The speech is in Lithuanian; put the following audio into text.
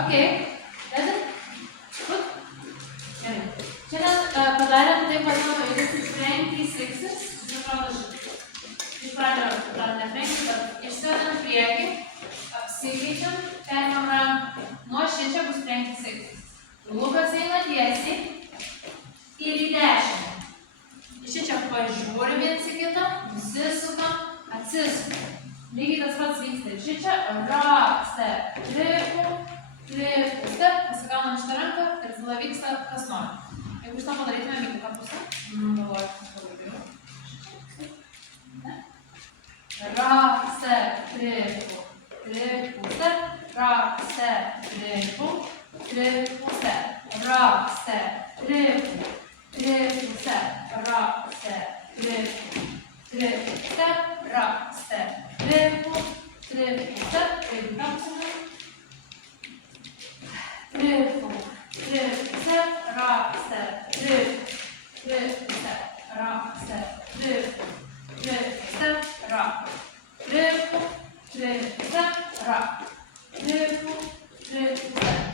Okay. Does it? Good. Gerai. Šiandien padarėm taip vadinamą judesius 26. Atrodo, iš pradžio pradedame 5, bet išsivedam priekį, apsikeičiam, perimam ranką. Nuo šičia bus 26. Lukas eina tiesiai ir į dešinę. Iš čia pažiūri viens į kitą, nusisukam, atsisukam. Lygiai tas pats vyksta ir šičia, step, tripu, step, pasigaunam šitą ranką ir tada vyksta kas nori. Jeigu šitą padarytume į kitą pusę, galvoju, kas padarytume. Step, tripu, step, step, tripu, step, step, tripu, step, step, tripu, step, step, tripu, step, jeigu kapsime. Tripu, step, step, tripu, step, step, tripu, step, tripu, step, tripu, step.